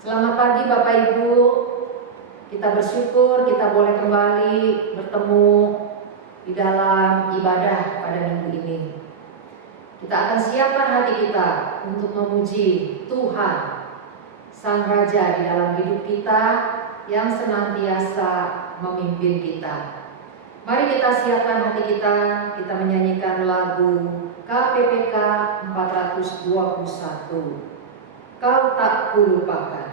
Selamat pagi Bapak Ibu. Kita bersyukur kita boleh kembali bertemu di dalam ibadah pada minggu ini. Kita akan siapkan hati kita untuk memuji Tuhan, Sang Raja di dalam hidup kita yang senantiasa memimpin kita. Mari kita siapkan hati kita menyanyikan lagu KPPK 421. Kau tak kulupakan.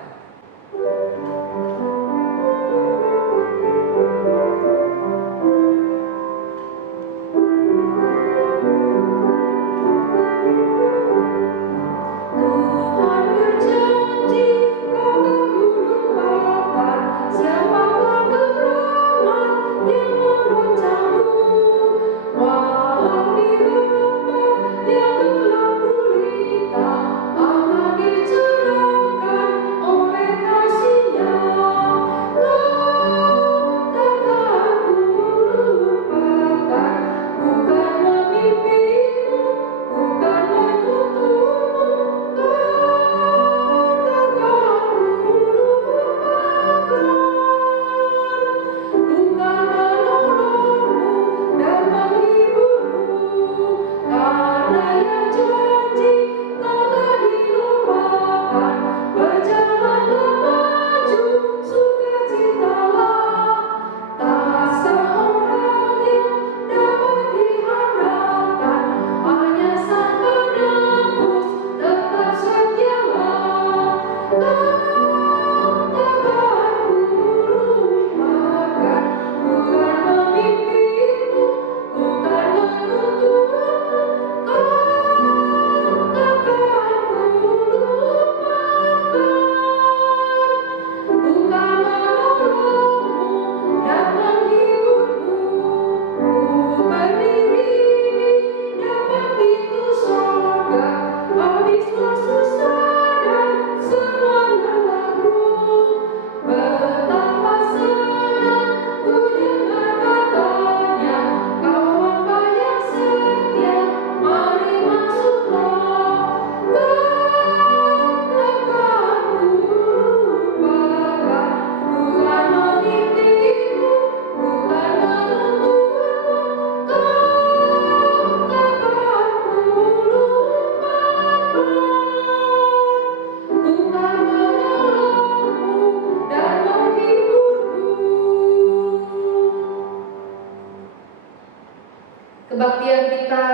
Kebaktian kita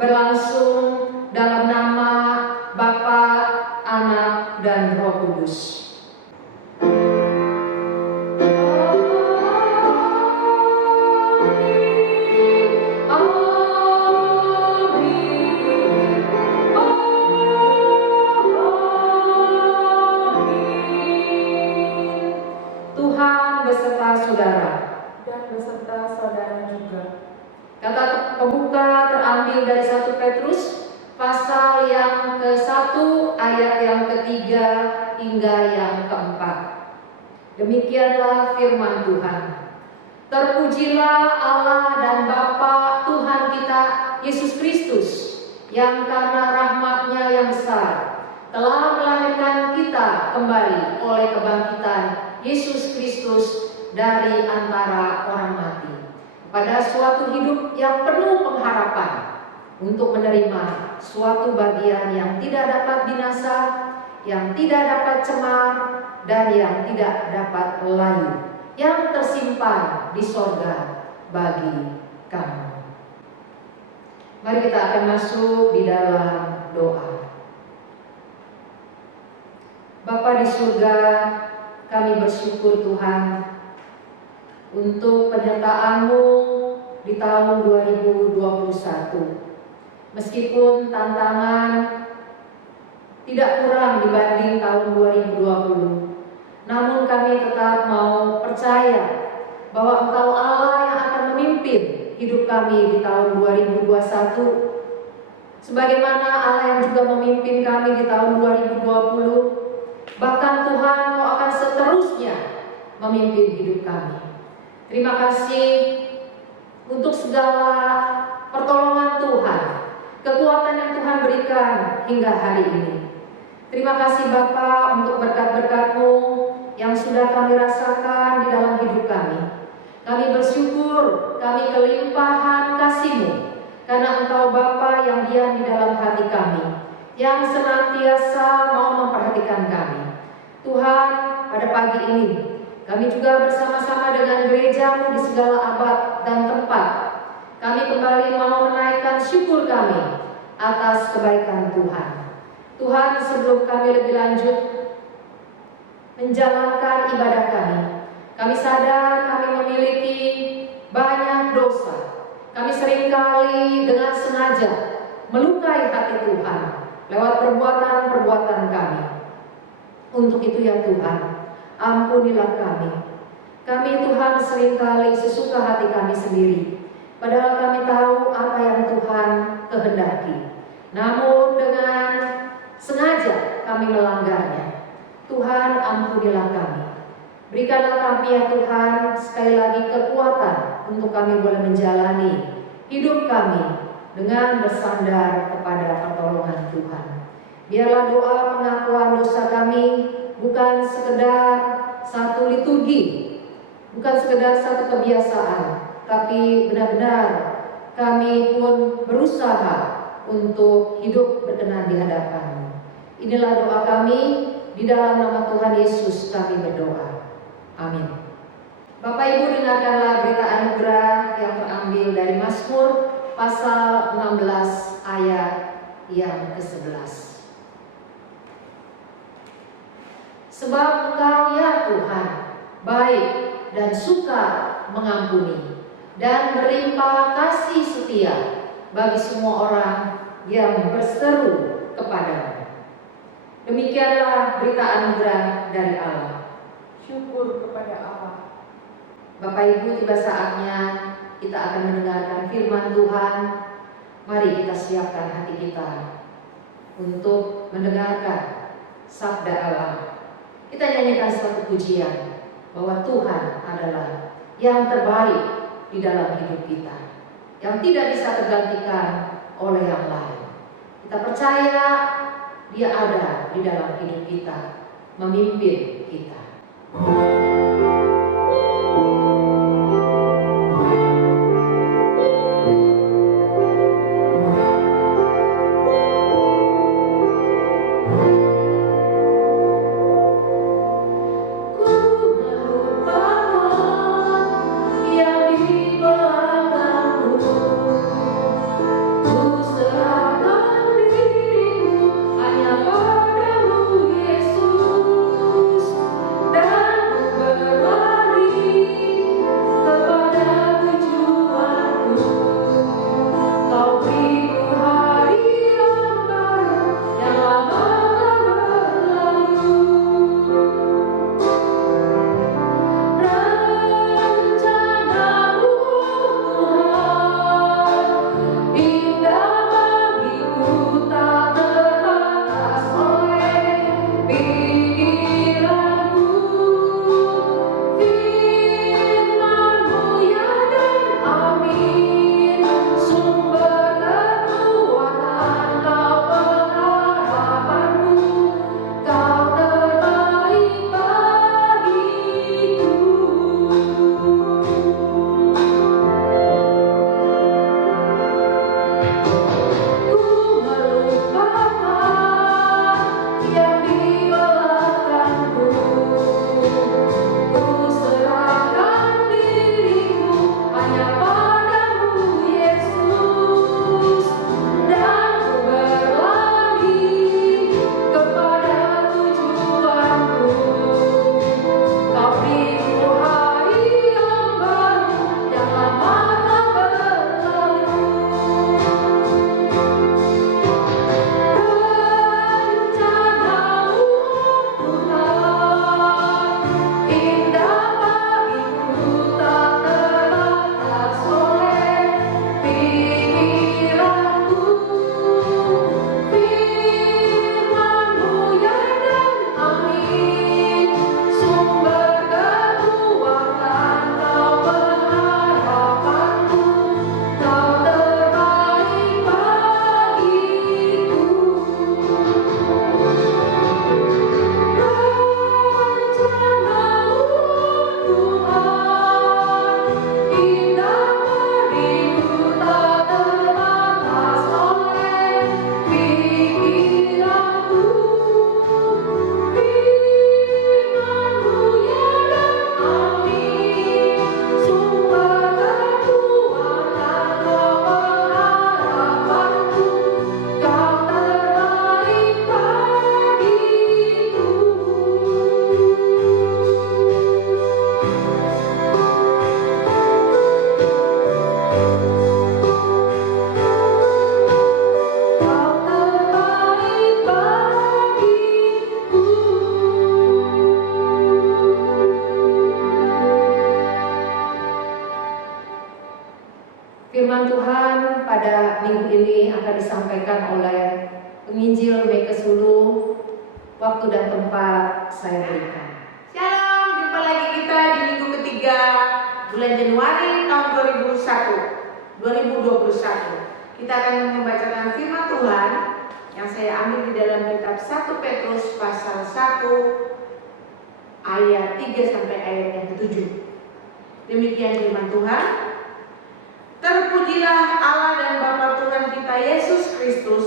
berlangsung dalam nama Bapa, Anak, dan Roh Kudus. Tuhan beserta saudara dan beserta saudara juga. Kata pembuka terambil dari 1 Petrus pasal yang ke-1 ayat yang ke-3 hingga yang ke-4. Demikianlah firman Tuhan. Terpujilah Allah dan Bapa Tuhan kita Yesus Kristus, yang karena rahmat-Nya yang besar telah melahirkan kita kembali oleh kebangkitan Yesus Kristus dari antara orang mati, pada suatu hidup yang penuh pengharapan untuk menerima suatu bagian yang tidak dapat binasa, yang tidak dapat cemar, dan yang tidak dapat layu, yang tersimpan di sorga bagi kamu. Mari kita akan masuk di dalam doa. Bapa di surga, kami bersyukur Tuhan untuk penyertaan-Mu di tahun 2021. Meskipun tantangan tidak kurang dibanding tahun 2020, namun kami tetap mau percaya bahwa Engkau Allah yang akan memimpin hidup kami di tahun 2021. Sebagaimana Allah yang juga memimpin kami di tahun 2020, bahkan Tuhan Kau akan seterusnya memimpin hidup kami. Terima kasih untuk segala pertolongan Tuhan, kekuatan yang Tuhan berikan hingga hari ini. Terima kasih Bapa untuk berkat-berkat-Mu yang sudah kami rasakan di dalam hidup kami. Kami bersyukur, kami kelimpahan kasih-Mu, karena Engkau Bapa yang diam di dalam hati kami, yang senantiasa mau memperhatikan kami. Tuhan, pada pagi ini, kami juga bersama-sama dengan gereja-Mu di segala abad dan tempat, kami kembali mau menaikkan syukur kami atas kebaikan Tuhan. Tuhan, sebelum kami lebih lanjut menjalankan ibadah kami sadar kami memiliki banyak dosa. Kami seringkali dengan sengaja melukai hati Tuhan lewat perbuatan-perbuatan kami. Untuk itu ya Tuhan, ampunilah kami. Kami Tuhan seringkali sesuka hati kami sendiri, padahal kami tahu apa yang Tuhan kehendaki. Namun dengan sengaja kami melanggarnya. Tuhan, ampunilah kami. Berikanlah kami ya Tuhan sekali lagi kekuatan untuk kami boleh menjalani hidup kami dengan bersandar kepada pertolongan Tuhan. Biarlah doa pengakuan dosa kami bukan sekedar satu liturgi, bukan sekedar satu kebiasaan, tapi benar-benar kami pun berusaha untuk hidup berkenan di hadapan-Mu. Inilah doa kami, di dalam nama Tuhan Yesus kami berdoa. Amin. Bapak Ibu, dengarkanlah berita anugerah yang terambil dari Mazmur pasal 16 ayat yang ke-11. Sebab Engkau ya Tuhan baik dan suka mengampuni dan berlimpah kasih setia bagi semua orang yang berseru kepadamu. Demikianlah berita anugerah dari Allah. Syukur kepada Allah. Bapak Ibu, tiba saatnya kita akan mendengarkan firman Tuhan. Mari kita siapkan hati kita untuk mendengarkan sabda Allah. Kita nyanyikan satu pujian bahwa Tuhan adalah yang terbaik di dalam hidup kita, yang tidak bisa tergantikan oleh yang lain. Kita percaya Dia ada di dalam hidup kita, memimpin kita. Padamu Yesus, dan ku berlari ke-10, waktu dan tempat saya berikan. Shalom, jumpa lagi kita di minggu ketiga bulan Januari tahun 2021. Kita akan membacakan firman Tuhan yang saya ambil di dalam kitab 1 Petrus pasal 1 ayat 3 sampai ayat yang ke-7. Demikian firman Tuhan. Terpujilah Allah dan Bapa Tuhan kita Yesus Kristus,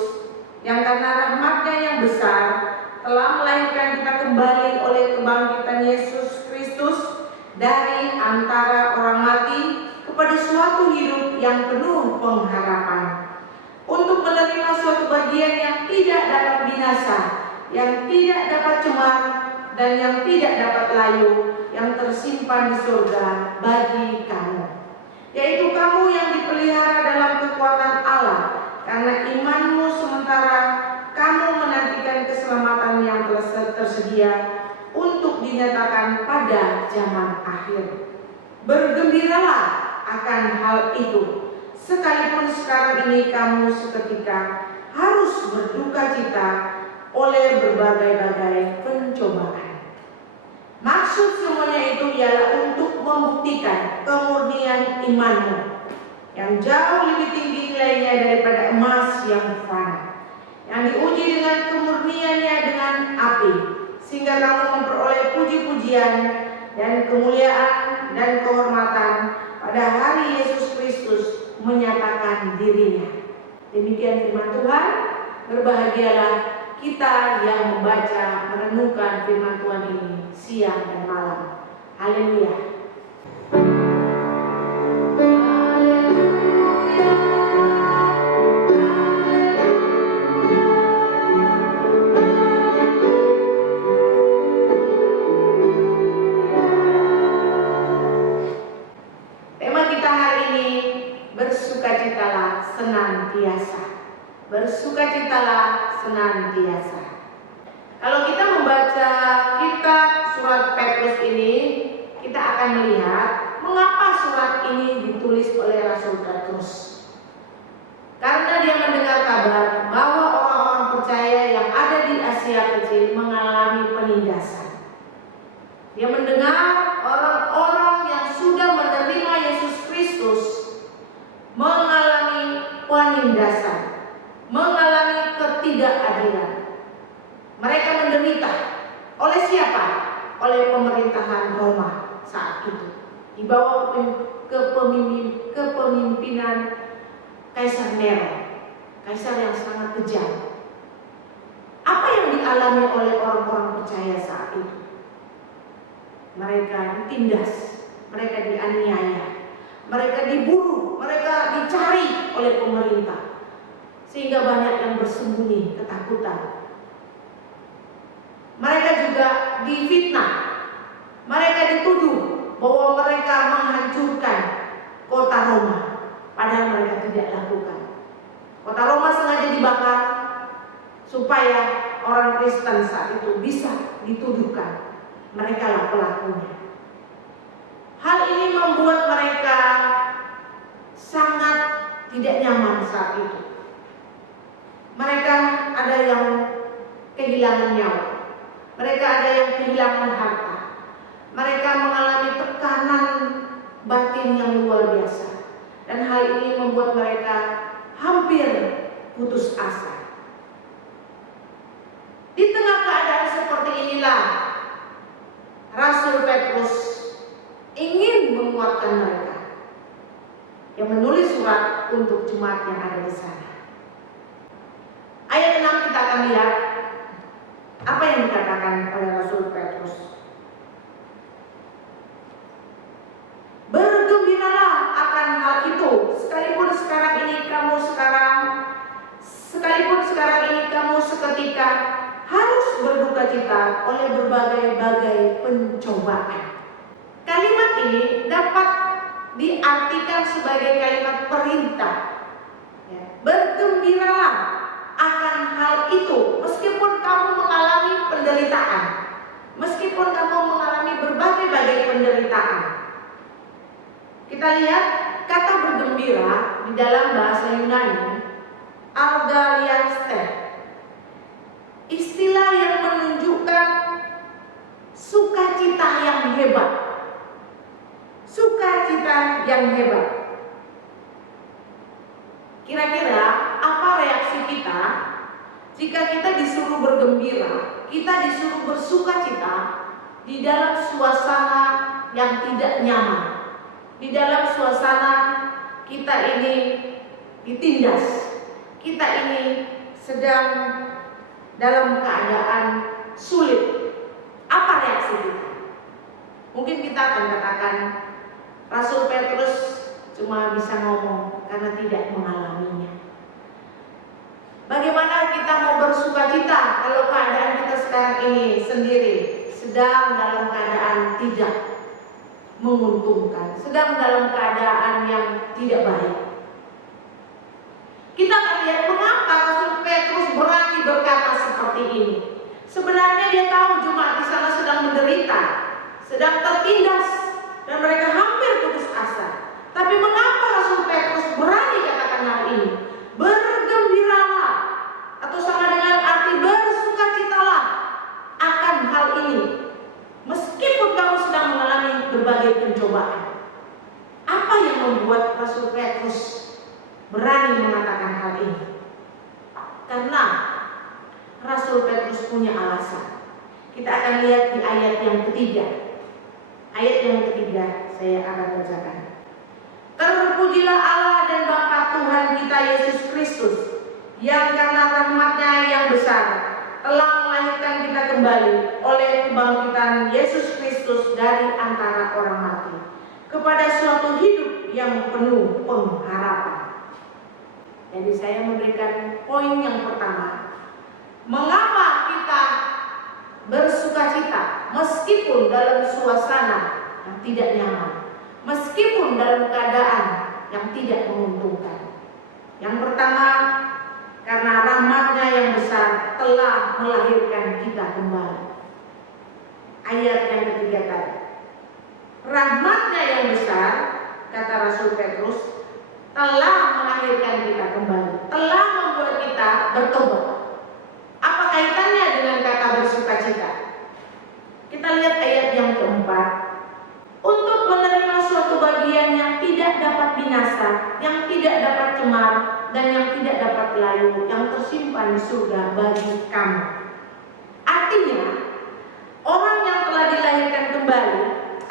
yang karena rahmat-Nya yang besar telah melahirkan kita kembali oleh kebangkitan Yesus Kristus dari antara orang mati kepada suatu hidup yang penuh pengharapan, untuk menerima suatu bagian yang tidak dapat binasa, yang tidak dapat cemar, dan yang tidak dapat layu, yang tersimpan di surga bagi kamu, yaitu kamu yang dipelihara dalam kekuatan Allah karena imanmu, sementara kamu menantikan keselamatan yang telah tersedia untuk dinyatakan pada zaman akhir. Bergembiralah akan hal itu, sekalipun sekarang ini kamu seketika harus berduka cita oleh berbagai-bagai pencobaan. Maksud semuanya itu ialah untuk membuktikan kemurnian imanmu yang jauh lebih tinggi nilainya daripada emas yang fana, yang diuji dengan kemurniannya dengan api, sehingga kamu memperoleh puji-pujian dan kemuliaan dan kehormatan pada hari Yesus Kristus menyatakan dirinya. Demikian firman Tuhan. Berbahagialah kita yang membaca, merenungkan firman Tuhan ini siang dan malam. Haleluya. Tema kita hari ini, bersukacitalah senantiasa. Bersukacitalah senantiasa. Kalau kita membaca kitab surat Petrus ini, kita akan melihat mengapa surat ini ditulis oleh Rasul Petrus. Karena dia mendengar kabar bahwa orang-orang percaya yang ada di Asia Kecil mengalami penindasan. Dia mendengar orang-orang yang sudah menerima Yesus Kristus mengalami penindasan, mengalami ketidakadilan. Mereka menderita. Oleh siapa? Oleh pemerintahan Roma saat itu, di bawah kepemimpinan Kaisar Nero, kaisar yang sangat kejam. Apa yang dialami oleh orang-orang percaya saat itu? Mereka ditindas, mereka dianiaya, mereka diburu, mereka dicari oleh pemerintah, sehingga banyak yang bersembunyi ketakutan. Mereka juga difitnah, mereka dituduh bahwa mereka menghancurkan kota Roma, padahal mereka tidak lakukan. Kota Roma sengaja dibakar supaya orang Kristen saat itu bisa dituduhkan mereka lah pelakunya. Hal ini membuat mereka sangat tidak nyaman saat itu. Mereka ada yang kehilangan nyawa, mereka ada yang kehilangan harta, mereka mengalami tekanan batin yang luar biasa, dan hal ini membuat mereka hampir putus asa. Di tengah keadaan seperti inilah Rasul Petrus ingin menguatkan mereka, yang menulis surat untuk jemaat yang ada di sana. Ayat 6 kita akan lihat apa yang dikatakan oleh Rasul Petrus. Bergembiralah akan hal itu, sekalipun sekarang ini kamu seketika harus berduka cita oleh berbagai-bagai pencobaan. Kalimat ini dapat diartikan sebagai kalimat perintah. Bergembiralah akan hal itu, meskipun kamu mengalami penderitaan, meskipun kamu mengalami berbagai-bagai penderitaan. Kita lihat kata bergembira di dalam bahasa Yunani, argaliaste. istilah yang menunjukkan sukacita yang hebat. Sukacita yang hebat. Kira-kira apa reaksi kita jika kita disuruh bergembira, kita disuruh bersukacita di dalam suasana yang tidak nyaman, di dalam suasana kita ini ditindas, kita ini sedang dalam keadaan sulit. Apa reaksi kita? Mungkin kita akan katakan, Rasul Petrus cuma bisa ngomong karena tidak mengalaminya. Bagaimana kita mau bersukacita kalau keadaan kita sekarang ini sendiri sedang dalam keadaan tidak menguntungkan, sedang dalam keadaan yang tidak baik? Kita akan lihat mengapa Rasul Petrus berani berkata seperti ini. Sebenarnya dia tahu jemaat di sana sedang menderita, sedang tertindas, dan mereka hampir putus asa. Tapi mengapa Rasul Petrus berani katakan hal ini? Bergembiralah, atau sama dengan arti bersukacitalah akan hal ini, meskipun kamu sedang mengalami berbagai pencobaan. Apa yang membuat Rasul Petrus berani mengatakan hal ini? Karena Rasul Petrus punya alasan. Kita akan lihat di ayat yang ketiga. Ayat yang ketiga saya akan bacakan. Terpujilah Allah dan Bapa Tuhan kita Yesus Kristus, yang karena rahmat-Nya yang besar telah melahirkan kita kembali oleh kebangkitan Yesus Kristus dari antara orang mati kepada suatu hidup yang penuh pengharapan. Jadi saya memberikan poin yang pertama. Mengapa kita bersukacita meskipun dalam suasana yang tidak nyaman, meskipun dalam keadaan yang tidak menguntungkan? Yang pertama, karena rahmat-Nya yang besar telah melahirkan kita kembali. Ayat yang ketiga tadi. Rahmat-Nya yang besar, kata Rasul Petrus, telah melahirkan kita kembali, telah membuat kita bertobat. Apa kaitannya dengan kata bersukacita? Kita lihat ayat yang keempat. Untuk menerima suatu bagian yang tidak dapat binasa, yang tidak dapat cemar, dan yang tidak dapat layu, yang tersimpan di surga bagi kamu. Artinya, orang yang telah dilahirkan kembali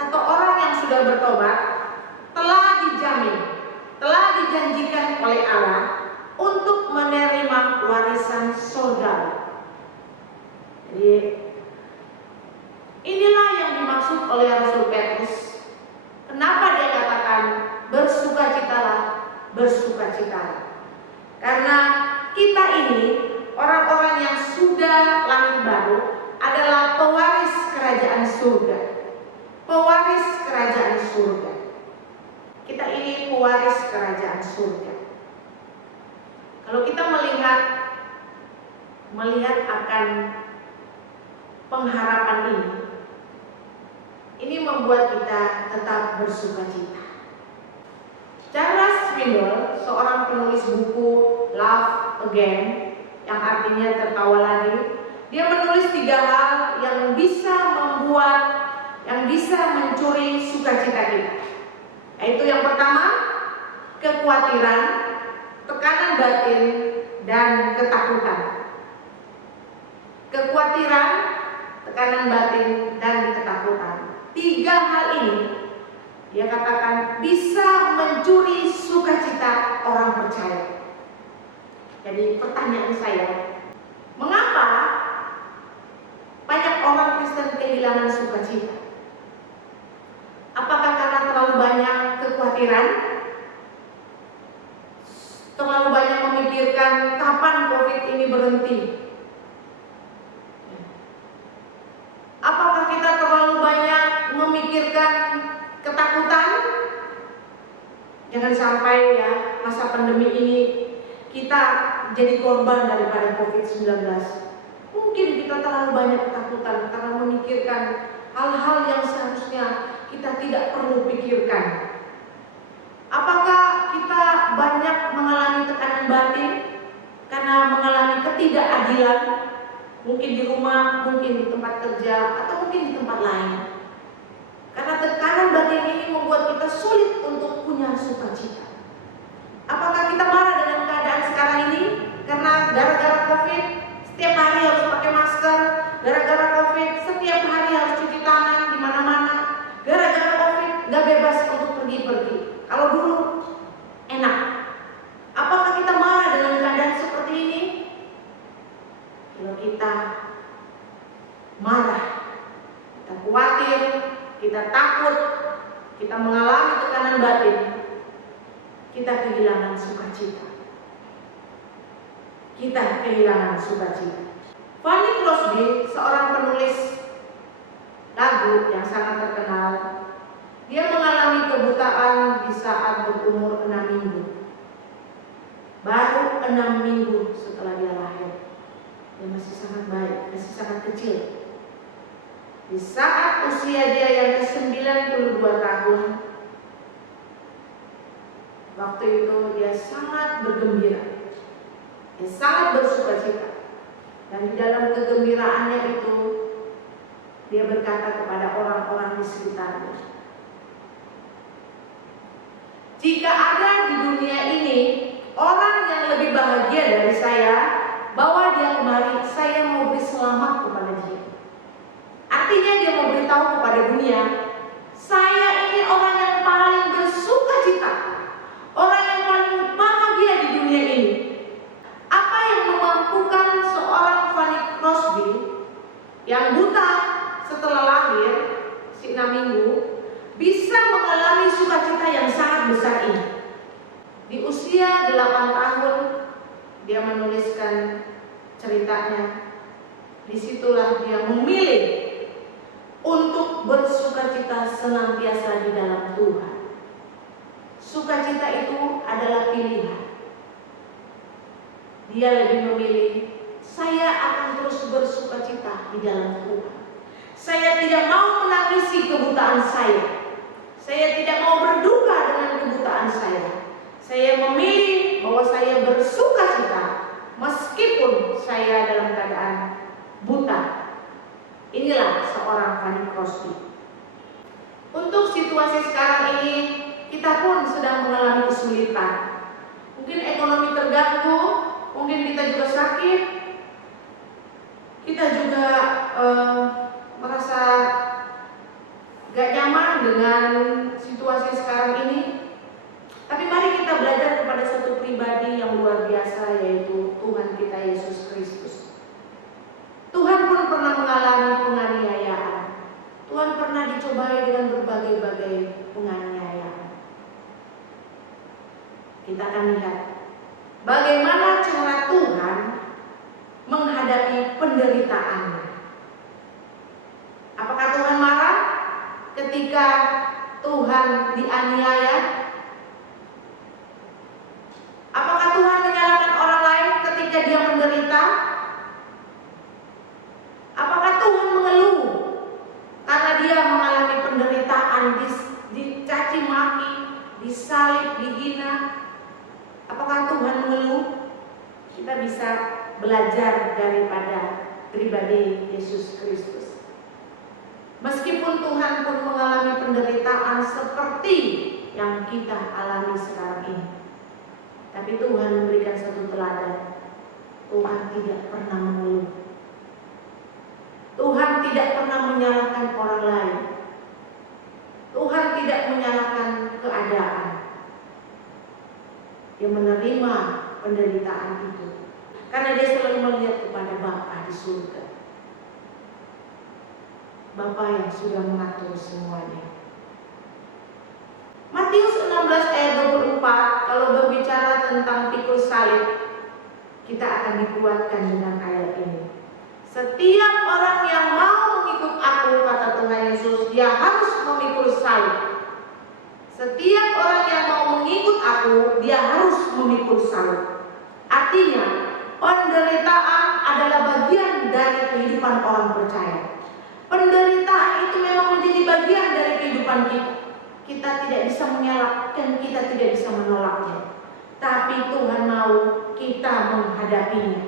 atau orang yang sudah bertobat telah dijamin, telah dijanjikan oleh Allah untuk menerima warisan surga. Jadi inilah yang dimaksud oleh Rasul Petrus. Kenapa dia katakan bersukacitalah, bersukacitalah? Karena kita ini orang-orang yang sudah lahir baru adalah pewaris kerajaan surga. Pewaris kerajaan surga. Kita ini pewaris kerajaan surga. Kalau kita melihat akan pengharapan ini membuat kita tetap bersukacita. Charles Swindoll, seorang penulis buku Love Again, yang artinya tertawa lagi, dia menulis 3 hal yang bisa mencuri sukacita kita. Yaitu yang pertama, kekhawatiran, tekanan batin, dan ketakutan. Kekhawatiran, tekanan batin, dan ketakutan. 3 hal ini dia katakan bisa mencuri sukacita orang percaya. Jadi pertanyaan saya, mengapa banyak orang Kristen kehilangan sukacita? Apakah karena terlalu banyak kekhawatiran? Terlalu banyak memikirkan kapan COVID ini berhenti? Apakah kita terlalu banyak memikirkan ketakutan? Jangan sampai ya masa pandemi ini kita jadi korban daripada COVID-19. Mungkin kita terlalu banyak ketakutan karena memikirkan hal-hal yang seharusnya kita tidak perlu pikirkan. Apakah kita banyak mengalami tekanan batin karena mengalami ketidakadilan? mungkin di rumah, mungkin di tempat kerja, atau mungkin di tempat lain. Karena tekanan batin ini membuat kita sulit untuk punya sukacita. Apakah kita marah dengan keadaan sekarang ini? Karena gara-gara COVID, setiap hari harus pakai masker. Gara-gara COVID, setiap hari harus cuci tangan di mana-mana. Gara-gara COVID, gak bebas untuk pergi-pergi. Kalau dulu enak. Apakah kita marah dengan keadaan seperti ini? Kalau kita marah, kita khawatir, kita takut, kita mengalami tekanan batin, kita kehilangan sukacita. Kita kehilangan sukacita. Fanny Crosby, seorang penulis lagu yang sangat terkenal, dia mengalami kebutaan di saat berumur 6 minggu. Baru 6 minggu setelah dia lahir. Dia masih sangat baik, masih sangat kecil. Di saat usia dia yang ke-92 tahun, waktu itu dia sangat bergembira. Dia sangat bersukacita. Dan di dalam kegembiraannya itu, dia berkata kepada orang-orang di sekitarnya, jika ada di dunia ini orang yang lebih bahagia dari saya, bawa dia kemari, saya mau beri selamat kepada dia. Artinya dia mau beritahu kepada dunia, saya ini orang yang paling bersukacita, orang yang paling bahagia di dunia ini. Apa yang memampukan seorang Fanny Crosby yang buta setelah lahir, 6 minggu, bisa mengalami sukacita yang sangat besar ini? Di usia 8 tahun, dia menuliskan ceritanya. Disitulah dia memilih untuk bersukacita senantiasa di dalam Tuhan. Sukacita itu adalah pilihan. Dia lebih memilih, saya akan terus bersukacita di dalam Tuhan. Saya tidak mau menangisi kebutaan saya. Saya tidak mau berduka dengan kebutaan saya. Saya memilih bahwa saya bersukacita meskipun saya dalam keadaan buta. Inilah seorang Fanny Crosby. Untuk situasi sekarang ini, kita pun sedang mengalami kesulitan. Mungkin ekonomi terganggu, mungkin kita juga sakit, kita juga merasa gak nyaman dengan situasi sekarang ini. Tapi mari kita belajar kepada satu pribadi yang luar biasa, yaitu Tuhan kita Yesus Kristus. Tuhan pun pernah mengalami penganiayaan. Tuhan pernah dicobai dengan berbagai-bagai penganiayaan. Kita akan lihat bagaimana cara Tuhan menghadapi penderitaannya. Apakah Tuhan marah ketika Tuhan dianiaya? Apakah Tuhan menyalahkan orang lain ketika dia menderita? Apakah Tuhan mengeluh karena dia mengalami penderitaan, dicaci maki, disalib, dihina? Apakah Tuhan mengeluh? Kita bisa belajar daripada pribadi Yesus Kristus. Meskipun Tuhan pun mengalami penderitaan seperti yang kita alami sekarang ini, tapi Tuhan memberikan satu teladan. Tuhan tidak pernah mengeluh. Tuhan tidak pernah menyalahkan orang lain. Tuhan tidak menyalahkan keadaan. Dia menerima penderitaan itu karena dia selalu melihat kepada Bapa di surga. Bapa yang sudah mengatur semuanya. Matius 16 ayat 24, kalau berbicara tentang pikul salib, kita akan dikuatkan dengan ayat ini. Setiap orang yang mau mengikut aku, kata Tuhan Yesus, dia harus memikul salib. Setiap orang yang mau mengikut aku, dia harus memikul salib. Artinya, penderitaan adalah bagian dari kehidupan orang percaya. Penderitaan itu memang menjadi bagian dari kehidupan kita. Kita tidak bisa menyalahkan, kita tidak bisa menolaknya. Tapi Tuhan mau kita menghadapinya.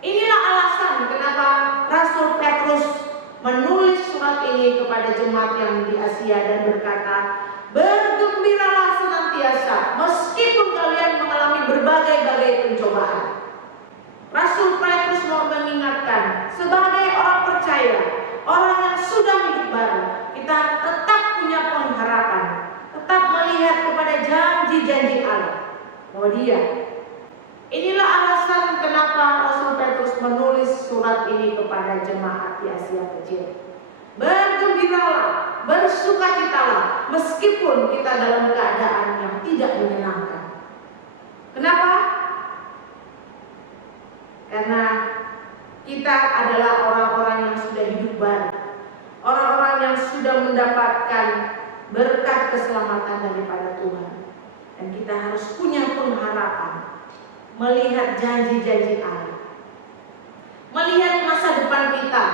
Inilah alasan kenapa Rasul Petrus menulis surat ini kepada jemaat yang di Asia dan berkata, bergembiralah senantiasa meskipun kalian mengalami berbagai-bagai pencobaan. Rasul Petrus mau mengingatkan, sebagai orang percaya, orang yang sudah hidup baru, kita tetap punya pengharapan, tetap melihat kepada janji-janji Allah bahwa inilah alasan kenapa Rasul Petrus menulis surat ini kepada jemaat di Asia Kecil. Bergembiralah, bersukacitalah meskipun kita dalam keadaan yang tidak menyenangkan. Kenapa? Karena kita adalah orang-orang yang sudah hidup baru, orang-orang yang sudah mendapatkan berkat keselamatan daripada Tuhan. Dan kita harus punya pengharapan, melihat janji-janji Allah, melihat masa depan kita,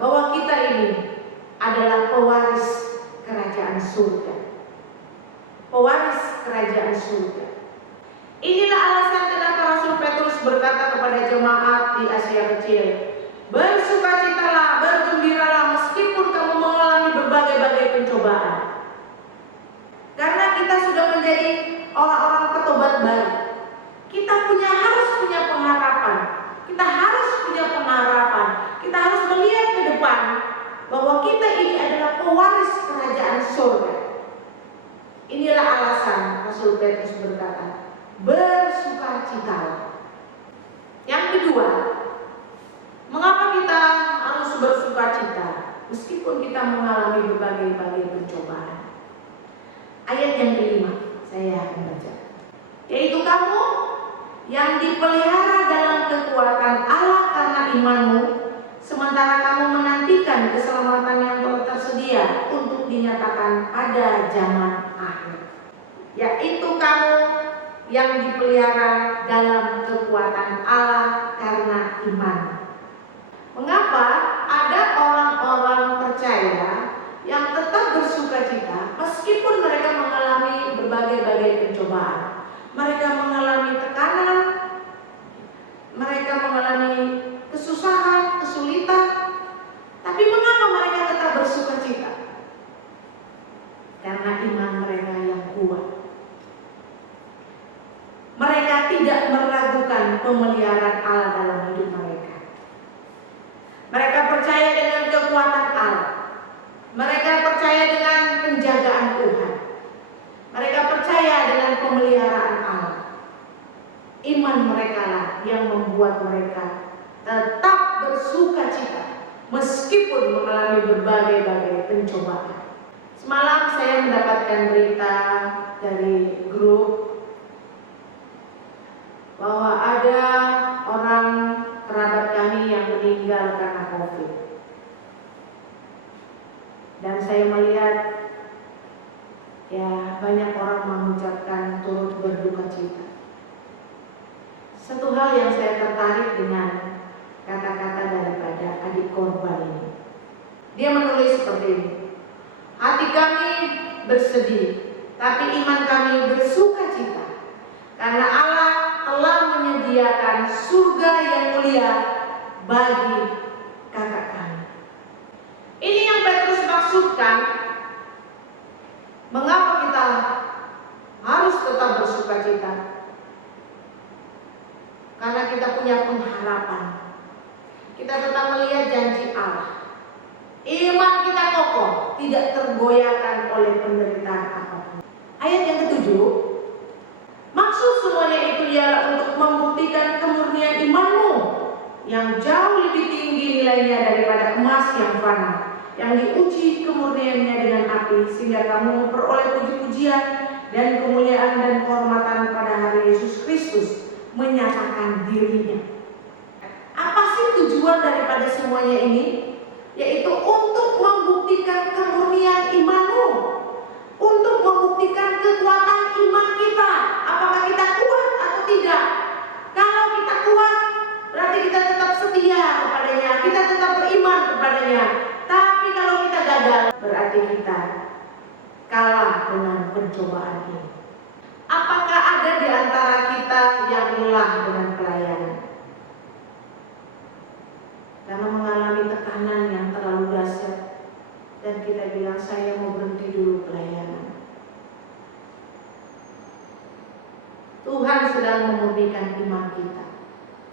bahwa kita ini adalah pewaris kerajaan surga. Pewaris kerajaan surga. Inilah alasan kenapa Rasul Petrus berkata kepada jemaat di Asia Kecil, bersukacitalah, bergembiralah meskipun kamu mengalami berbagai-bagai pencobaan. Karena kita sudah menjadi orang-orang petobat baru. Kita harus punya pengharapan. Kita harus punya pengharapan. Kita harus melihat ke depan bahwa kita ini adalah pewaris kerajaan surga. Inilah alasan Rasul Petrus berkata, bersukacitalah. Yang kedua, mengapa kita harus bersukacita meskipun kita mengalami berbagai-bagai pencobaan? Ayat yang kelima saya akan baca, yaitu kamu yang dipelihara dalam kekuatan Allah karena imanmu, sementara kamu menantikan keselamatan yang telah tersedia untuk dinyatakan pada zaman akhir. Yaitu kamu yang dipelihara dalam kekuatan Allah karena iman. Mengapa ada orang-orang percaya yang tetap bersukacita meskipun mereka mengalami berbagai-bagai pencobaan? Mereka mengalami tekanan, mereka mengalami kesusahan, kesulitan. Tapi mengapa mereka tetap bersukacita? Karena iman mereka yang kuat. Mereka tidak meragukan pemeliharaan Allah dalam hidup mereka. Mereka percaya dengan kekuatan Allah. Mereka percaya dengan penjagaan Tuhan. Mereka percaya dengan pemeliharaan Allah. Iman mereka lah yang membuat mereka tetap bersukacita meskipun mengalami berbagai-bagai pencobaan. Semalam saya mendapatkan berita dari grup bahwa ada orang kerabat kami yang meninggal karena COVID. Dan saya melihat banyak orang mengucapkan turut berduka cita. Satu hal yang saya tertarik dengan kata-kata daripada adik korban ini. Dia menulis seperti ini. Hati kami bersedih, tapi iman kami bersuka cita. Karena Allah telah menyediakan surga yang mulia bagi kakak kami. Ini yang Petrus maksudkan. Mengapa kita harus tetap bersukacita? Karena kita punya pengharapan. Kita tetap melihat janji Allah. Iman kita kokoh, tidak tergoyahkan oleh penderitaan apapun. Ayat yang ketujuh, maksud semuanya itu ialah untuk membuktikan kemurnian imanmu yang jauh lebih tinggi nilainya daripada emas yang fana, yang diuji kemurniannya dengan api, sehingga kamu memperoleh puji-pujian dan kemuliaan dan kehormatan pada hari Yesus Kristus menyatakan dirinya. Apa sih tujuan daripada semuanya ini? Yaitu untuk membuktikan kemurnian imanmu, untuk membuktikan kekuatan iman kita. Apakah kita kuat atau tidak? Kalau kita kuat, berarti kita tetap setia kepadanya, kita tetap beriman kepadanya. Tapi kalau kita gagal, berarti kita kalah dengan pencobaan ini. Apakah ada di antara kita yang lelah dengan pelayanan? karena mengalami tekanan yang terlalu dahsyat, dan kita bilang saya mau berhenti dulu pelayanan. Tuhan sedang memurnikan iman kita.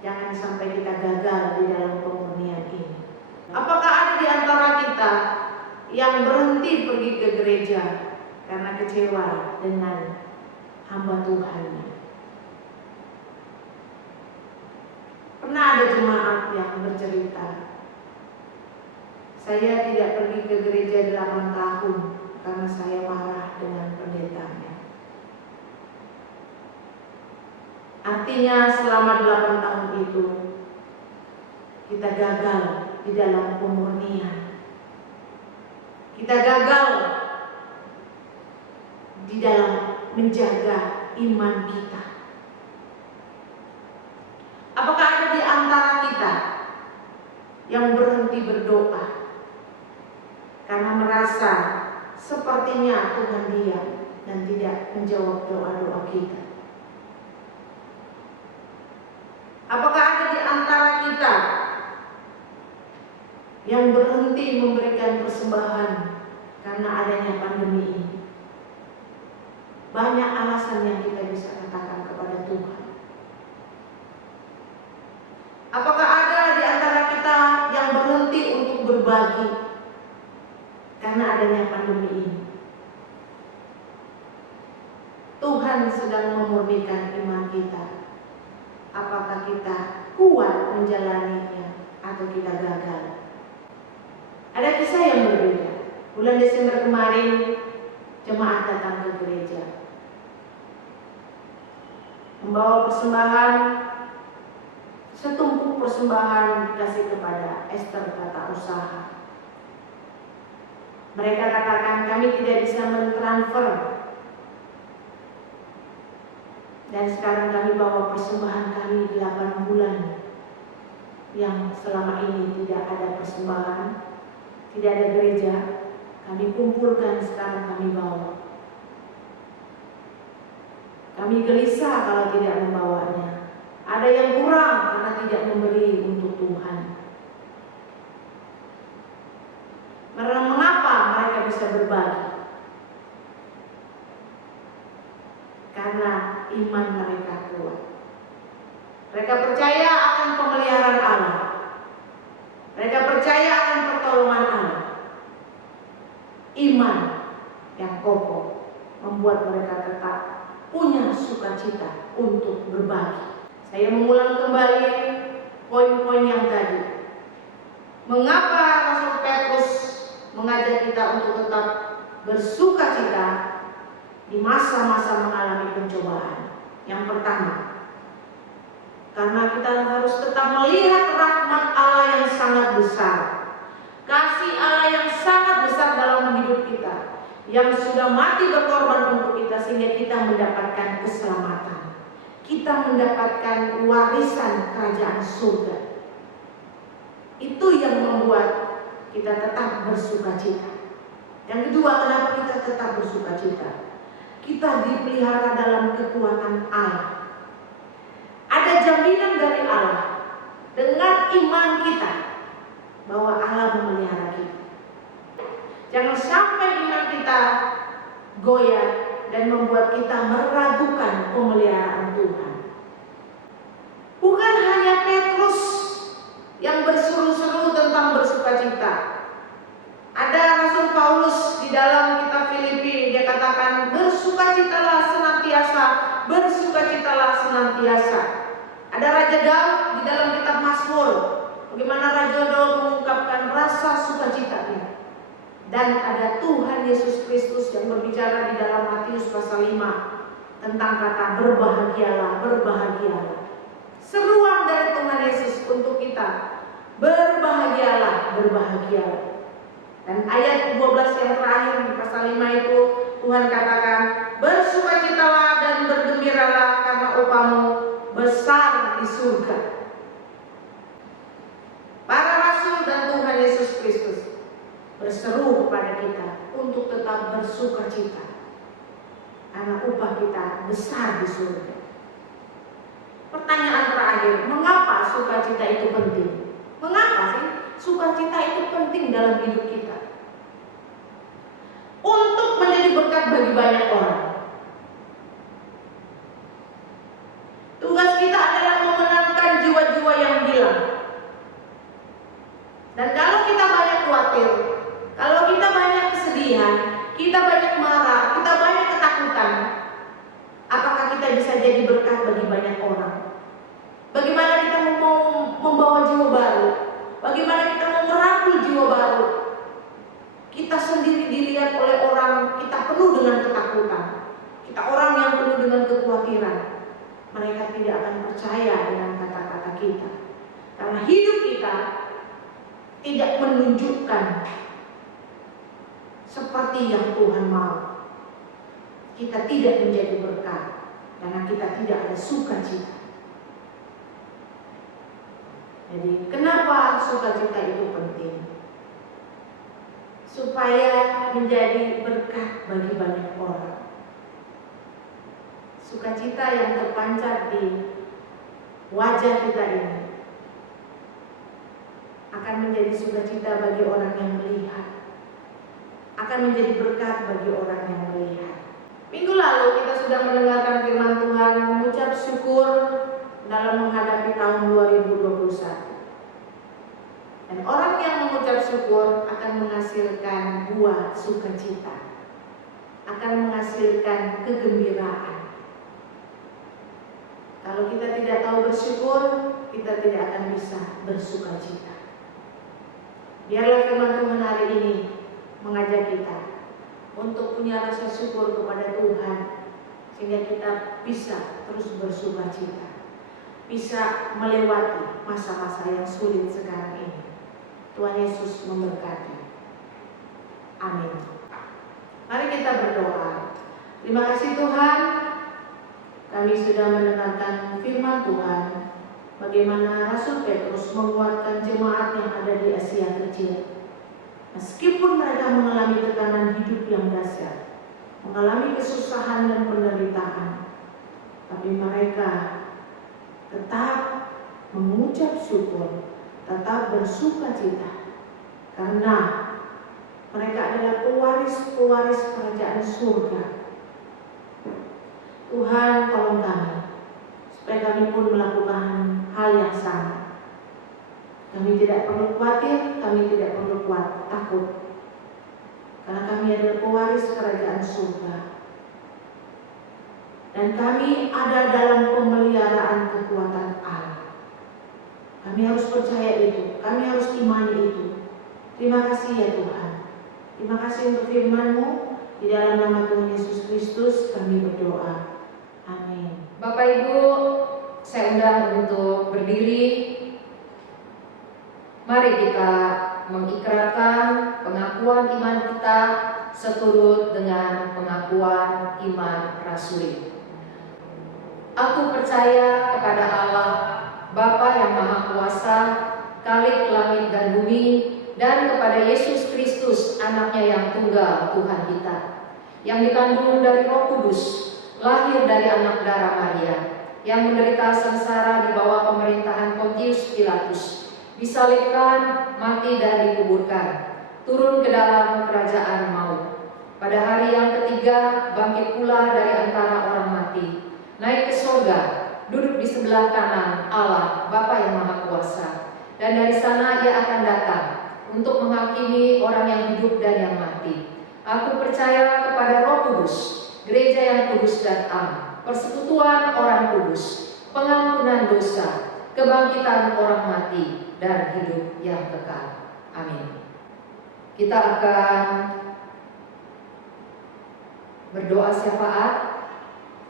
Jangan sampai kita gagal di dalam pemurnian ini. Apakah ada di antara kita yang berhenti pergi ke gereja karena kecewa dengan hamba Tuhan? Pernah ada jemaat yang bercerita, saya tidak pergi ke gereja 8 tahun karena saya marah dengan pendetanya. Artinya selama 8 tahun itu kita gagal di dalam pemurnian. Kita gagal di dalam menjaga iman kita. Apakah ada di antara kita yang berhenti berdoa karena merasa sepertinya Tuhan diam dan tidak menjawab doa-doa kita? Apakah ada di antara kita yang berhenti memberikan persembahan karena adanya pandemi ini? Banyak alasan yang kita bisa katakan kepada Tuhan. Apakah ada di antara kita yang berhenti untuk berbagi karena adanya pandemi ini? Tuhan sedang memurnikan iman kita. Apakah kita kuat menjalaninya atau kita gagal? Ada kisah yang berbeda. Bulan Desember kemarin, jemaat datang ke gereja, membawa persembahan, setumpuk persembahan dikasih kepada Esther Tata Usaha. Mereka katakan kami tidak bisa mentransfer, dan sekarang kami bawa persembahan kami 8 bulan yang selama ini tidak ada persembahan, tidak ada gereja, kami kumpulkan, sekarang kami bawa. Kami gelisah kalau tidak membawanya. Ada yang kurang karena tidak memberi untuk Tuhan. Mengapa mereka bisa berbagi? Karena iman mereka kuat. Mereka percaya akan pemeliharaan Allah. Mereka percaya akan pertolongan Allah. Iman yang kokoh membuat mereka tetap punya sukacita untuk berbagi. Saya mengulang kembali poin-poin yang tadi. Mengapa Rasul Petrus mengajak kita untuk tetap bersukacita di masa-masa mengalami pencobaan? Yang pertama, karena kita harus tetap melihat rahmat Allah yang sangat besar, kasih Allah yang sangat besar dalam hidup kita, yang sudah mati berkorban untuk kita sehingga kita mendapatkan keselamatan. Kita mendapatkan warisan kerajaan surga. Itu yang membuat kita tetap bersukacita. Yang kedua, kenapa kita tetap bersukacita? Kita dipelihara dalam kekuatan Allah. Ada jaminan dari Allah dengan iman kita bahwa Allah memelihara kita. Jangan sampai iman kita goyah dan membuat kita meragukan pemeliharaan Tuhan. Bukan hanya Petrus yang berseru-seru tentang bersukacita. Ada Rasul Paulus di dalam kitab Filipi, dia katakan bersukacitalah senantiasa, bersukacitalah senantiasa. Ada Raja Daud di dalam kitab Mazmur, bagaimana Raja Daud mengungkapkan rasa sukacitanya. Dan ada Tuhan Yesus Kristus yang berbicara di dalam Matius pasal 5 tentang kata berbahagialah, berbahagialah. Seruan dari Tuhan Yesus untuk kita, berbahagialah, berbahagialah. Dan ayat 12 yang terakhir di pasal 5 itu Tuhan katakan, bersukacitalah dan bergembiralah karena upahmu besar di surga. Para rasul dan Tuhan Yesus Kristus berseru kepada kita untuk tetap bersukacita karena upah kita besar di surga. Pertanyaan terakhir, mengapa sukacita itu penting? Mengapa sih? sukacita itu penting dalam hidup kita untuk menjadi berkat bagi banyak orang. Tugas kita adalah memenangkan jiwa-jiwa yang hilang. Dan kalau kita banyak khawatir, kalau kita banyak kesedihan, kita banyak marah, kita banyak ketakutan, apakah kita bisa jadi berkat bagi banyak orang? Bagaimana kita mau membawa jiwa baru? Bagaimana kita mau merangkul jiwa baru? Kita sendiri dilihat oleh orang, kita penuh dengan ketakutan. Kita orang yang penuh dengan kekhawatiran. Mereka tidak akan percaya dengan kata-kata kita. Karena hidup kita tidak menunjukkan seperti yang Tuhan mau. Kita tidak menjadi berkat karena kita tidak ada sukacita. Jadi kenapa sukacita itu penting? Supaya menjadi berkat bagi banyak orang. Sukacita yang terpancar di wajah kita ini akan menjadi sukacita bagi orang yang melihat, akan menjadi berkat bagi orang yang melihat. Minggu lalu kita sudah mendengarkan firman Tuhan, mengucap syukur dalam menghadapi tahun 2021. Dan orang yang mengucap syukur akan menghasilkan buah sukacita, akan menghasilkan kegembiraan. Kalau kita tidak tahu bersyukur, kita tidak akan bisa bersukacita. Biarlah firman Tuhan hari ini mengajak kita untuk punya rasa syukur kepada Tuhan, sehingga kita bisa terus bersukacita, bisa melewati masa-masa yang sulit sekarang ini. Tuhan Yesus memberkati. Amin. Mari kita berdoa. Terima kasih Tuhan, kami sudah mendengarkan firman Tuhan, bagaimana Rasul Petrus menguatkan jemaat yang ada di Asia Kecil. Meskipun mereka mengalami tekanan hidup yang dahsyat, mengalami kesusahan dan penderitaan, tapi mereka tetap mengucap syukur, tetap bersukacita, karena mereka adalah pewaris-pewaris kerajaan surga. Tuhan, tolong kami supaya kami pun melakukan hal yang sama. Kami tidak perlu khawatir, kami tidak perlu takut, karena kami adalah pewaris kerajaan surga. Dan kami ada dalam pemeliharaan kekuatan Allah. Kami harus percaya itu, kami harus imani itu. Terima kasih ya Tuhan. Terima kasih untuk firman-Mu. Di dalam nama Tuhan Yesus Kristus kami berdoa. Amin. Bapak Ibu, saya undang untuk berdiri. Mari kita mengikrarkan pengakuan iman kita seturut dengan pengakuan iman rasuli. Aku percaya kepada Allah, Bapa yang Maha Kuasa, Khalik langit dan bumi, dan kepada Yesus Kristus, Anaknya yang tunggal, Tuhan kita, yang dikandung dari Roh Kudus, lahir dari anak darah Maria, yang menderita sengsara di bawah pemerintahan Pontius Pilatus, disalibkan, mati dan dikuburkan, turun ke dalam kerajaan maut. Pada hari yang ketiga bangkit pula dari antara orang mati, naik ke surga, duduk di sebelah kanan Allah Bapa yang Maha Kuasa, dan dari sana Ia akan datang untuk menghakimi orang yang hidup dan yang mati. Aku percaya kepada Roh Kudus, gereja yang kudus dan am, persekutuan orang kudus, pengampunan dosa, kebangkitan orang mati, dan hidup yang kekal. Amin. Kita akan berdoa syafaat.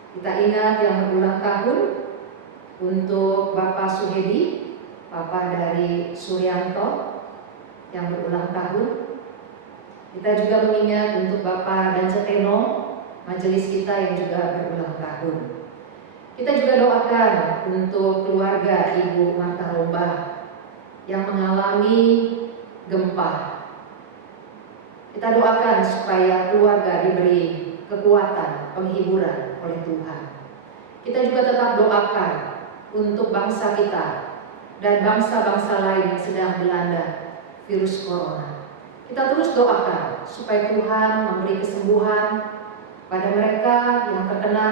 Kita ingat yang berulang tahun untuk Bapak Suhedi, Bapak dari Suryanto yang berulang tahun. Kita juga mengingat untuk Bapak dan Ceteno, majelis kita yang juga berulang tahun. Kita juga doakan untuk keluarga Ibu Marta Rombah yang mengalami gempa. Kita doakan supaya keluarga diberi kekuatan, penghiburan oleh Tuhan. Kita juga tetap doakan untuk bangsa kita dan bangsa-bangsa lain yang sedang dilanda virus corona. Kita terus doakan supaya Tuhan memberi kesembuhan pada mereka yang terkena.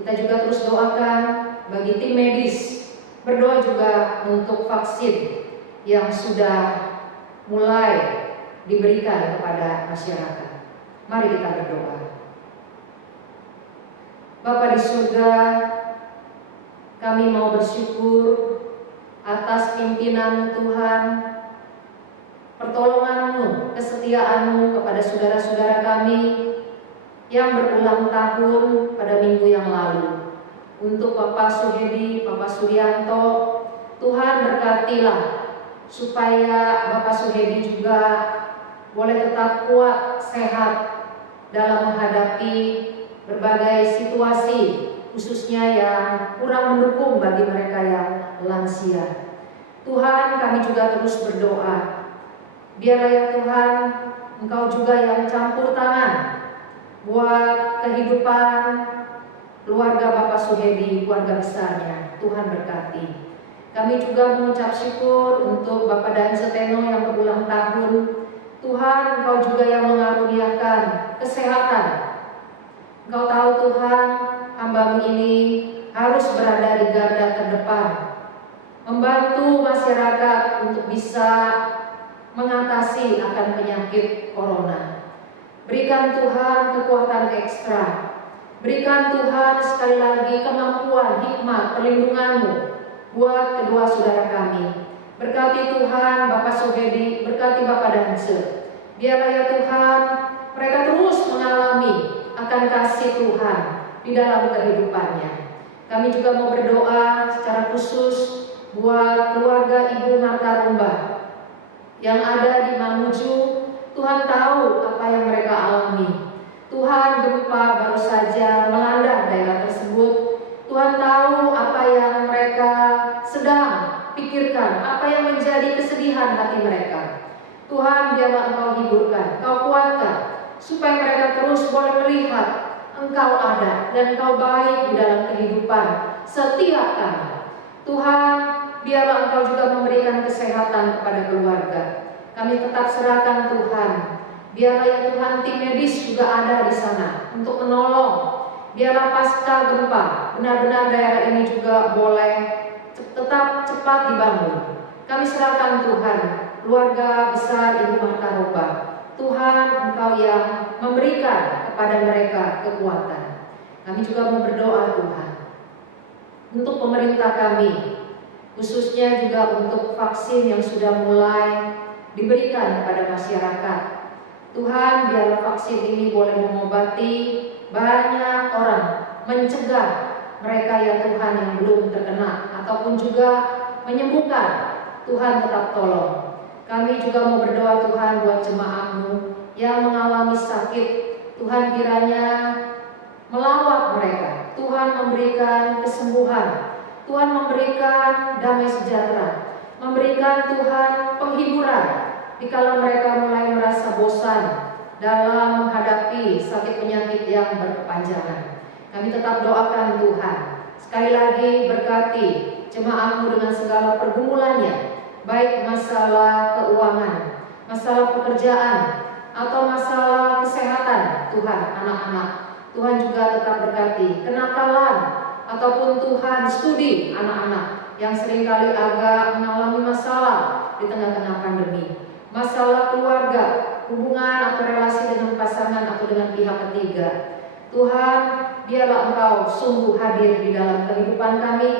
Kita juga terus doakan bagi tim medis, berdoa juga untuk vaksin yang sudah mulai diberikan kepada masyarakat. Mari kita berdoa. Bapa di surga, kami mau bersyukur atas pimpinan Tuhan, pertolongan-Mu, kesetiaan-Mu kepada saudara-saudara kami yang berulang tahun pada minggu yang lalu. Untuk Bapak Suhedi, Bapak Suryanto, Tuhan berkatilah supaya Bapak Suhedi juga boleh tetap kuat, sehat dalam menghadapi berbagai situasi, khususnya yang kurang mendukung bagi mereka yang lansia. Tuhan, kami juga terus berdoa, biarlah ya Tuhan, Engkau juga yang campur tangan buat kehidupan keluarga Bapak Suhedi, keluarga besarnya. Tuhan berkati. Kami juga mengucap syukur untuk Bapak Dan Seteno yang berulang tahun. Tuhan, Engkau juga yang mengaruniakan kesehatan. Engkau tahu Tuhan, hamba-Mu ini harus berada di garda terdepan, membantu masyarakat untuk bisa mengatasi akan penyakit corona. Berikan Tuhan kekuatan ekstra. Berikan Tuhan sekali lagi kemampuan, hikmat, perlindungan-Mu buat kedua saudara kami. Berkati Tuhan Bapak Suhedi, berkati Bapak Danse. Biarlah ya Tuhan, mereka terus mengalami akan kasih Tuhan di dalam kehidupannya. Kami juga mau berdoa secara khusus buat keluarga Ibu Marta Rumba yang ada di Mamuju. Tuhan tahu apa yang mereka alami. Tuhan, gempa baru saja melanda daerah tersebut. Tuhan tahu apa yang mereka sedang pikirkan, apa yang menjadi kesedihan hati mereka. Tuhan, biarlah Engkau hiburkan, Engkau kuatkan, supaya mereka terus boleh melihat Engkau ada dan Engkau baik di dalam kehidupan setiap kami. Tuhan, biarlah Engkau juga memberikan kesehatan kepada keluarga. Kami tetap serahkan Tuhan. Biarlah ya Tuhan, tim medis juga ada di sana untuk menolong. Biarlah pasca gempa, benar-benar daerah ini juga boleh tetap cepat dibangun. Kami serahkan Tuhan, keluarga besar Ibu Marta Rumba. Tuhan, Engkau yang memberikan kepada mereka kekuatan. Kami juga mau berdoa Tuhan untuk pemerintah kami, khususnya juga untuk vaksin yang sudah mulai diberikan kepada masyarakat. Tuhan, biarlah vaksin ini boleh mengobati banyak orang, mencegah mereka ya Tuhan yang belum terkena, ataupun juga menyembuhkan. Tuhan tetap tolong. Kami juga mau berdoa Tuhan buat jemaat-Mu yang mengalami sakit. Tuhan kiranya melawat mereka. Tuhan memberikan kesembuhan. Tuhan memberikan damai sejahtera. Memberikan Tuhan penghiburan dikala mereka mulai merasa bosan dalam menghadapi sakit penyakit yang berkepanjangan. Kami tetap doakan Tuhan. Sekali lagi berkati jemaat-Mu dengan segala pergumulannya, baik masalah keuangan, masalah pekerjaan, atau masalah kesehatan. Tuhan, anak-anak Tuhan juga tetap berkati kenakalan ataupun Tuhan studi anak-anak yang seringkali agak mengalami masalah di tengah-tengah pandemi. Masalah keluarga, hubungan atau relasi dengan pasangan atau dengan pihak ketiga. Tuhan, biarlah Engkau sungguh hadir di dalam kehidupan kami,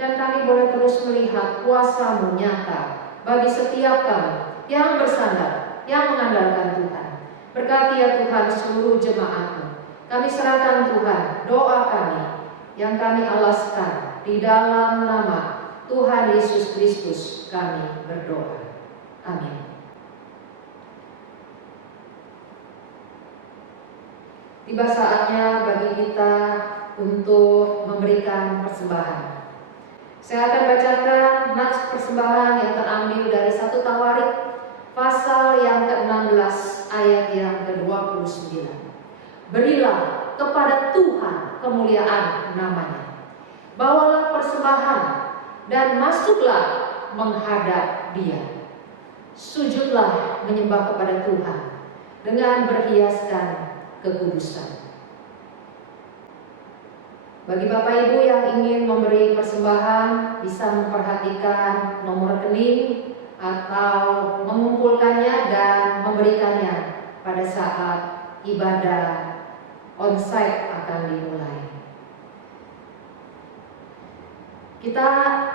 dan kami boleh terus melihat kuasa-Mu nyata bagi setiap kami yang bersandar, yang mengandalkan Tuhan. Berkati ya Tuhan seluruh jemaat-Mu. Kami serahkan Tuhan doa kami yang kami alaskan di dalam nama Tuhan Yesus Kristus kami berdoa. Amin. Tiba saatnya bagi kita untuk memberikan persembahan. Saya akan bacakan nats persembahan yang terambil dari 1 Tawarik pasal yang ke-16 ayat yang ke-29. Berilah kepada Tuhan kemuliaan namanya. Bawalah persembahan dan masuklah menghadap Dia. sujudlah menyembah kepada Tuhan dengan berhiaskan kekudusan. Bagi Bapak Ibu yang ingin memberi persembahan, bisa memperhatikan nomor rekening atau mengumpulkannya dan memberikannya pada saat ibadah onsite akan dimulai. Kita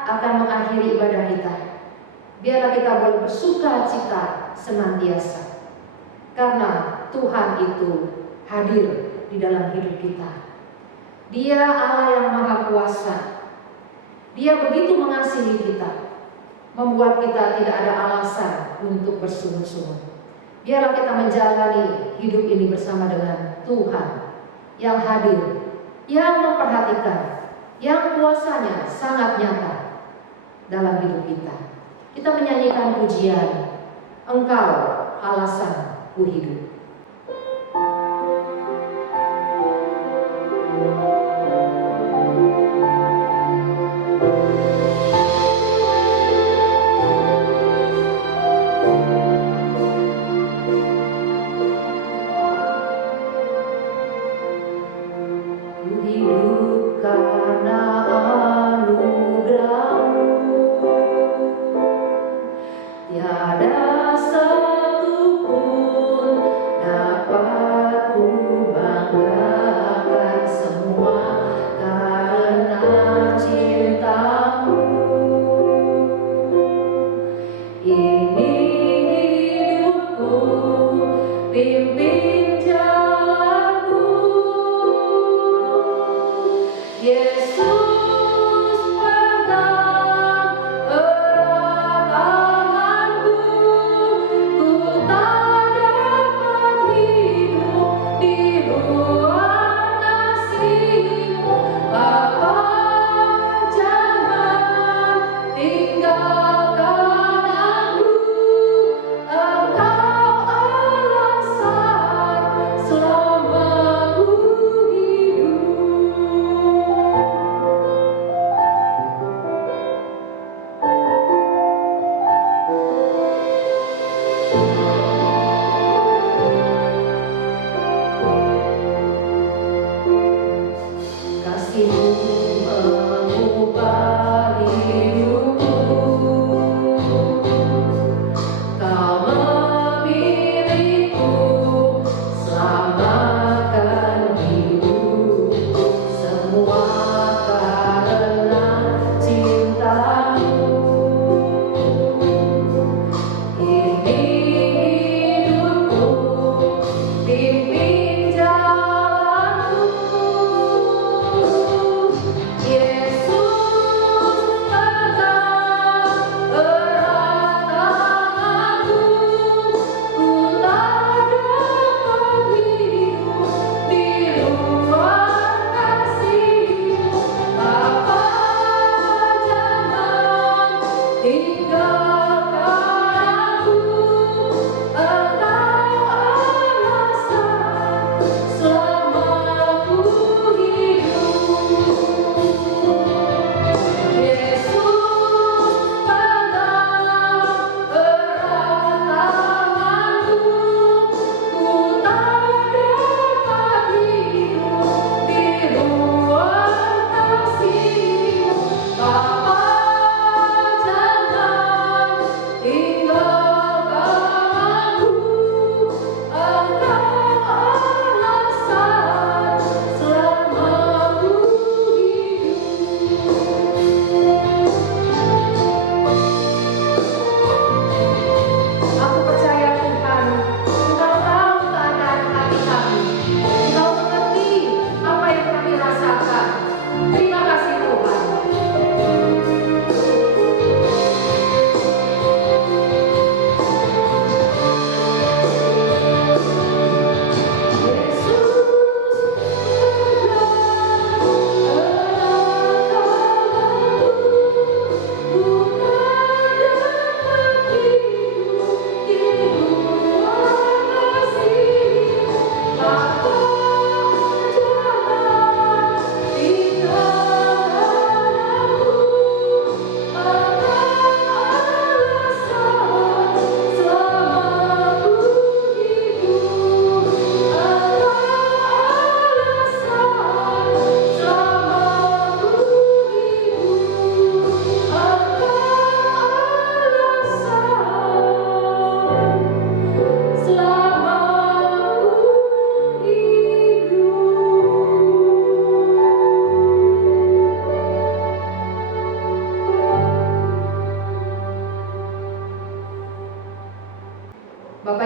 akan mengakhiri ibadah kita. Biarlah kita boleh bersuka cita senantiasa, karena Tuhan itu hadir di dalam hidup kita. Dia Allah yang Maha Kuasa. Dia begitu mengasihi kita, membuat kita tidak ada alasan untuk bersungut-sungut. Biarlah kita menjalani hidup ini bersama dengan Tuhan yang hadir, yang memperhatikan, yang kuasanya sangat nyata dalam hidup kita. Kita menyanyikan pujian, Engkau alasan ku hidup. Tiada satu pun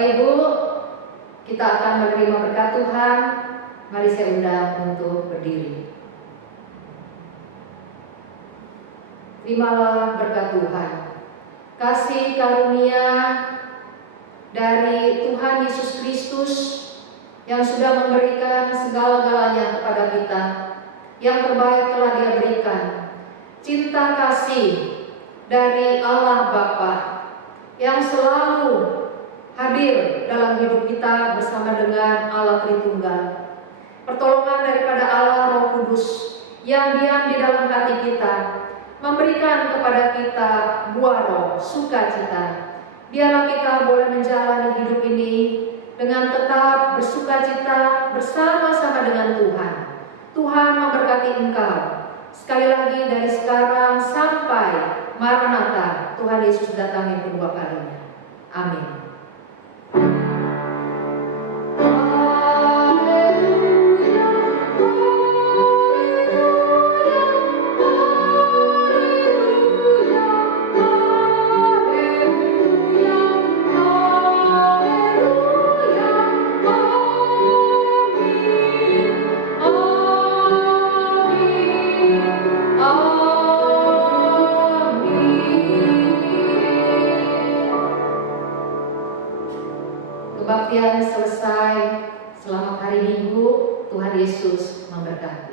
Ibu, kita akan menerima berkat Tuhan. Mari saya undang untuk berdiri. Terimalah berkat Tuhan. Kasih karunia dari Tuhan Yesus Kristus yang sudah memberikan segala-galanya kepada kita, yang terbaik telah Dia berikan. Cinta kasih dari Allah Bapa yang selalu hadir dalam hidup kita bersama dengan Allah Tritunggal. Pertolongan daripada Allah Roh Kudus yang diam di dalam hati kita, memberikan kepada kita buah roh, sukacita. Biarlah kita boleh menjalani hidup ini dengan tetap bersukacita bersama-sama dengan Tuhan. Tuhan memberkati engkau. Sekali lagi dari sekarang sampai Maranatha, Tuhan Yesus datang yang kedua kalinya. Amin. Kebaktian selesai. Selamat hari Minggu. Tuhan Yesus memberkati.